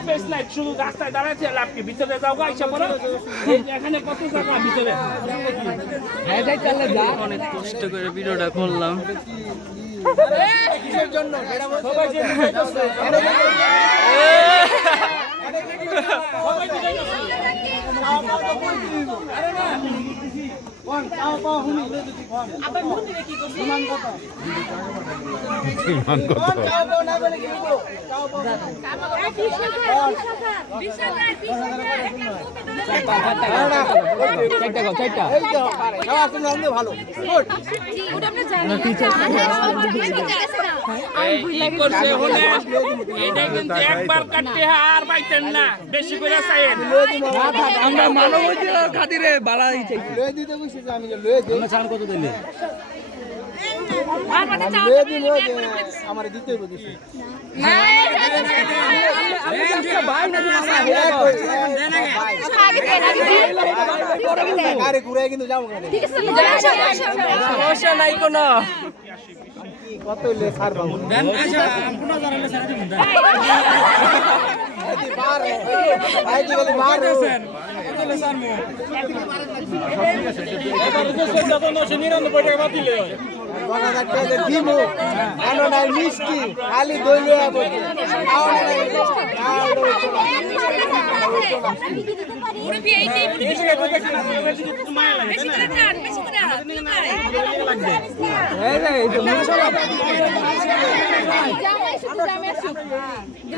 Space নাই, শুধু রাস্তায় দাঁড়াচ্ছে লাভ কি? ভিতরে যাও গা, ইচ্ছা করো এখানে কত জায়গা ভিতরে। অনেক কষ্ট করে ভিডিওটা করলাম। একবার কাটতে আর পাইতেন না, বেশি করে চাইেন। আমরা মানব খাতিরে বাড়াই চাই। কত দিলে আমার দিতে কিন্তু যাবো সমস্যা নাই কোনো। কত ছাড় পাবো মিষ্টি খালি দই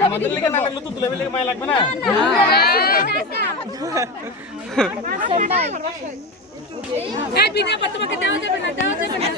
আমাদের লেগে না লাগলো তো তুলে মায়া লাগবে না। তোমাকে দেওয়া যাবে না, দেওয়া যাবে না।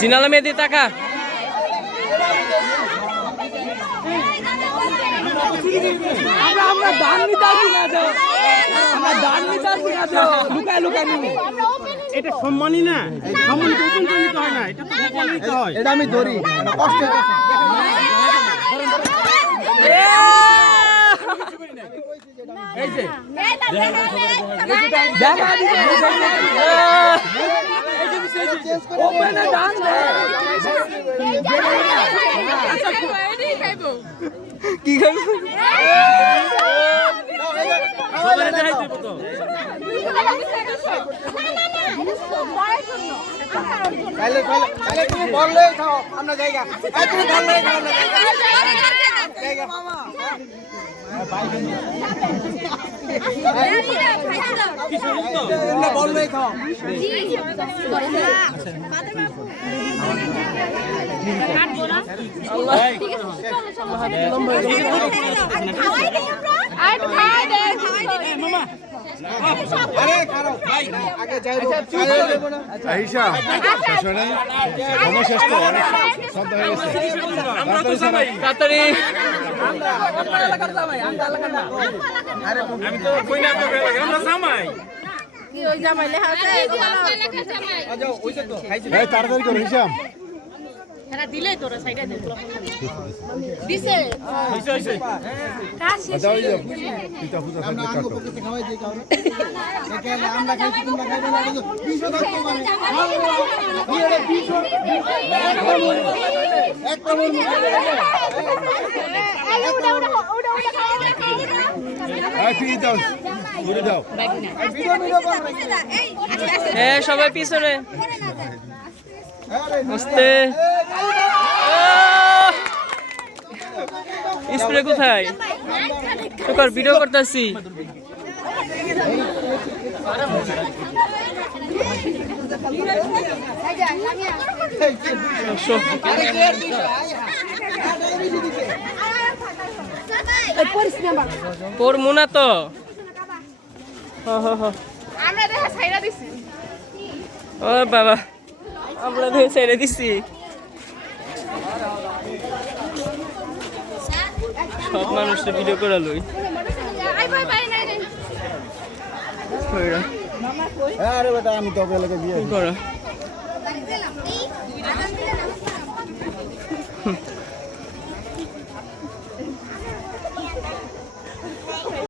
জিনালা মেয়েদের টাকা আমরা দান নিতে আসি না, আমরা দান নিতে আসি না, লুকায় লুকায় নিবি। এটা সম্মানই না, সম্মান তো ওপেন করে নিতে হয় না, এটা তো গোপন নিতে হয়। এটা আমি ধরি কষ্ট এই যে কি খাইব তুমি বললেই খাও আমরা জায়গা তুমি বললেই খাও জায়গা বললেই খাও আমি তো কই না আমরা জামাই কি ওই জামাই লেখা আছে তাড়াতাড়ি করো হিসাব এরা দিলে তোরা সাইডে দে দিছে হইছে কাজ শেষ আমরা আঙ্গ পকেটে খাওয়াই দিই কারণ দেখে আমরা খাইছি তোমরা খাইবে না কিন্তু 20 থাকতো মানে বিয়ের 20 একটা মন সবাই পিছনে আস্তে। স্প্রে কোথায় তোর ভিডিও করতেছি। পড়মু না তো। আমরা দেখা সাইরা দিছি ও বাবা আমরা ধরে ছেড়ে দিছি সব মানুষের ভিডিও করা লই আই বাই বাই নাই নাই আরে বেটা আমি তো ওকে বিয়ে করা